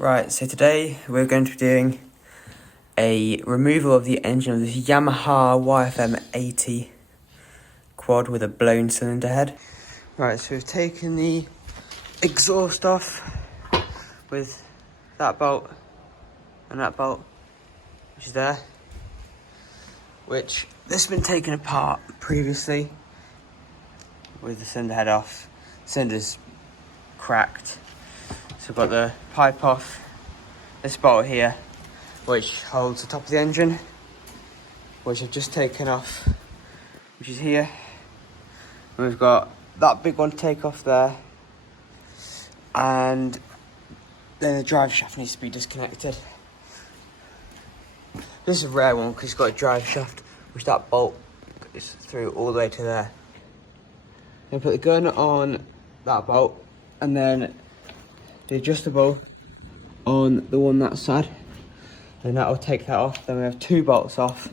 Right, so today we're going to be doing a removal of the engine of this Yamaha YFM 80 quad with a blown cylinder head. Right, so we've taken the exhaust off with that bolt and that bolt, which is there, which this has been taken apart previously with the cylinder head off. The cylinder's cracked. So we've got the pipe off, this bolt here, which holds the top of the engine, which I've just taken off, which is here. And we've got that big one to take off there. And then the drive shaft needs to be disconnected. This is a rare one because it's got a drive shaft, which that bolt is through all the way to there. I'm gonna put the gun on that bolt and then the adjustable on the one that side, and that will take that off. Then we have two bolts off.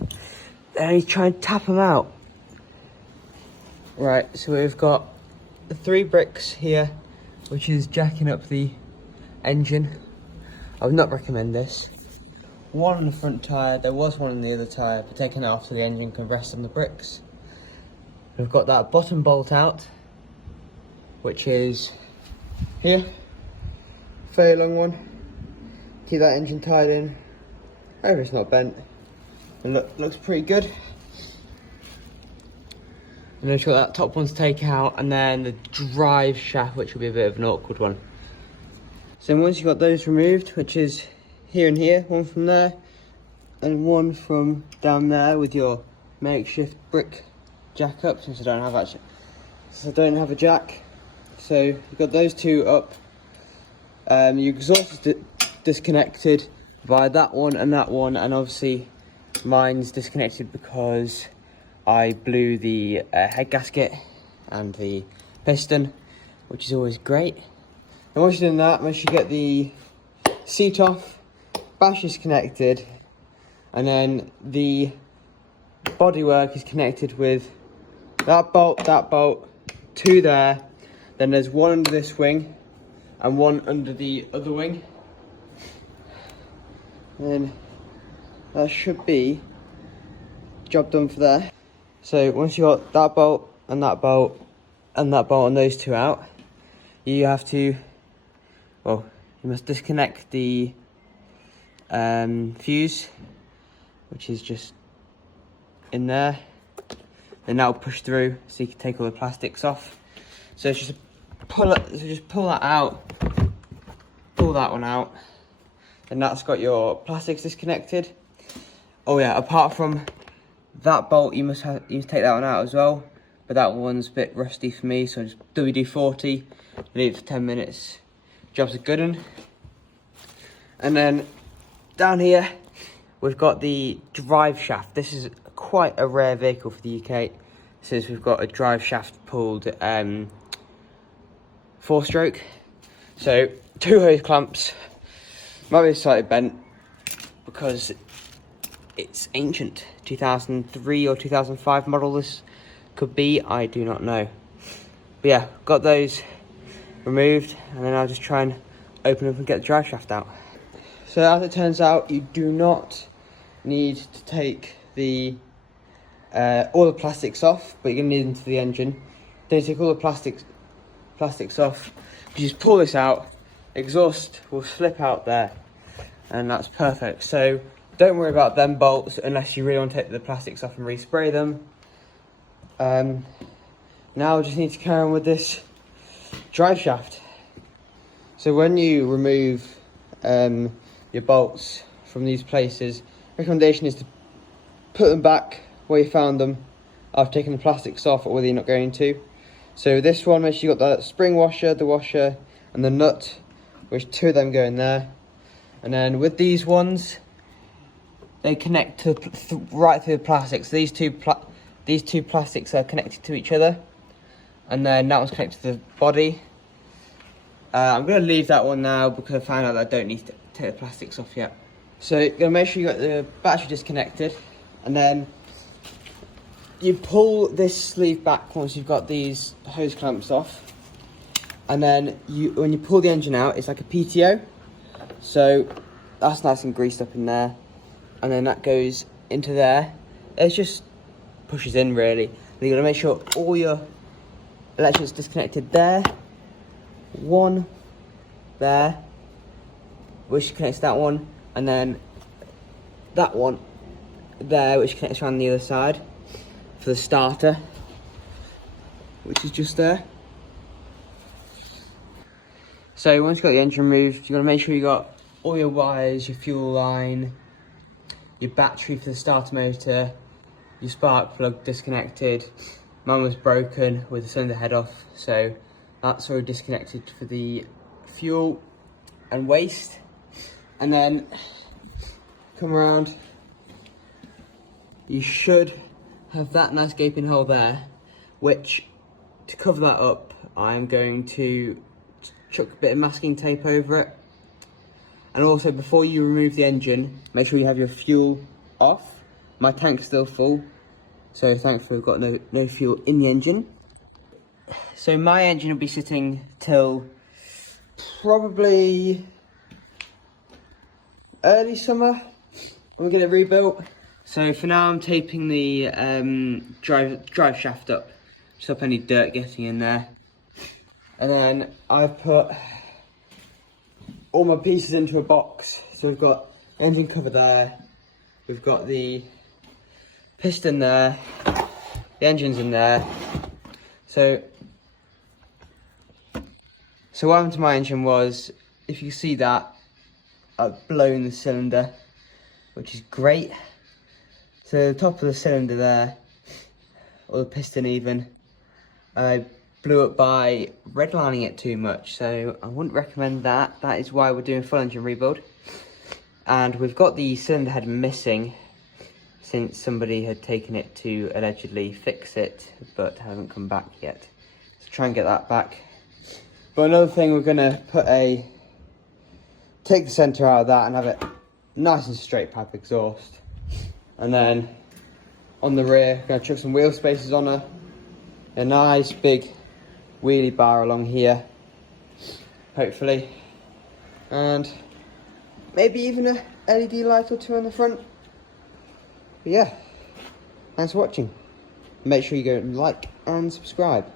Then you try and tap them out. Right, so we've got the 3 bricks here, which is jacking up the engine. I would not recommend this. One on the front tyre, there was one on the other tyre, but taking it off so the engine can rest on the bricks. We've got that bottom bolt out, which is here. Very long one. Keep that engine tied in. I hope it's not bent. It looks pretty good. And then we've got that top one to take out, and then the drive shaft, which will be a bit of an awkward one. So once you've got those removed, which is here and here, one from there, and one from down there with your makeshift brick jack up, since I don't have a jack. So you've got those two up. Your exhaust is disconnected via that one, and obviously mine's disconnected because I blew the head gasket and the piston, which is always great. And once you've done that, once you get the seat off, bash is connected, and then the bodywork is connected with that bolt to there. Then there's one under this wing and one under the other wing. And then that should be job done for there. So once you've got that bolt and that bolt and that bolt and those two out, you must disconnect the fuse, which is just in there. Then that will push through so you can take all the plastics off. So it's just pull that out, pull that one out, and that's got your plastics disconnected. Oh yeah, apart from that bolt, you must take that one out as well, but that one's a bit rusty for me, so just WD-40, leave it for 10 minutes. Job's a good one. And then down here, we've got the drive shaft. This is quite a rare vehicle for the UK, since we've got a drive shaft pulled 4-stroke. So 2 hose clamps, might be slightly bent because it's ancient, 2003 or 2005 model this could be, I do not know. But yeah, got those removed, and then I'll just try and open up and get the drive shaft out. So as it turns out, you do not need to take the all the plastics off, but you're gonna need them to the engine. Then you take all the plastics off. You just pull this out, exhaust will slip out there, and that's perfect. So don't worry about them bolts unless you really want to take the plastics off and respray them. Now we just need to carry on with this drive shaft. So when you remove your bolts from these places, recommendation is to put them back where you found them after taking the plastics off, or whether you're not going to. So this one, make sure you've got the spring washer, the washer, and the nut, which 2 of them go in there. And then with these ones, they connect to right through the plastics. So these two plastics are connected to each other, and then that one's connected to the body. I'm going to leave that one now because I found out that I don't need to take the plastics off yet. So you're going to make sure you got the battery disconnected, and then you pull this sleeve back once you've got these hose clamps off, and then when you pull the engine out, it's like a PTO. So that's nice and greased up in there, and then that goes into there. It just pushes in really. And you got to make sure all your electric's disconnected there. One there, which connects that one, and then that one there, which connects around the other side for the starter, which is just there. So once you've got the engine removed, you've got to make sure you got all your wires, your fuel line, your battery for the starter motor, your spark plug disconnected. Mine was broken with the cylinder head off, so that's already disconnected for the fuel and waste. And then come around, you should have that nice gaping hole there, which to cover that up, I'm going to chuck a bit of masking tape over it. And also, before you remove the engine, make sure you have your fuel off. My tank's still full, so thankfully we've got no fuel in the engine. So my engine will be sitting till probably early summer when we get it rebuilt. So for now I'm taping the drive shaft up, to stop any dirt getting in there. And then I've put all my pieces into a box. So we've got engine cover there, we've got the piston there, the engine's in there. So what happened to my engine was, if you see that, I've blown the cylinder, which is great. So the top of the cylinder there, or the piston even, I blew up by redlining it too much, so I wouldn't recommend that. That is why we're doing full engine rebuild. And we've got the cylinder head missing, since somebody had taken it to allegedly fix it, but haven't come back yet. So try and get that back. But another thing, we're gonna take the centre out of that and have it nice and straight pipe exhaust. And then on the rear, gonna chuck some wheel spacers on her, a nice big wheelie bar along here, hopefully, and maybe even a LED light or two on the front. But yeah, thanks for watching. Make sure you go and like and subscribe,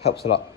helps a lot.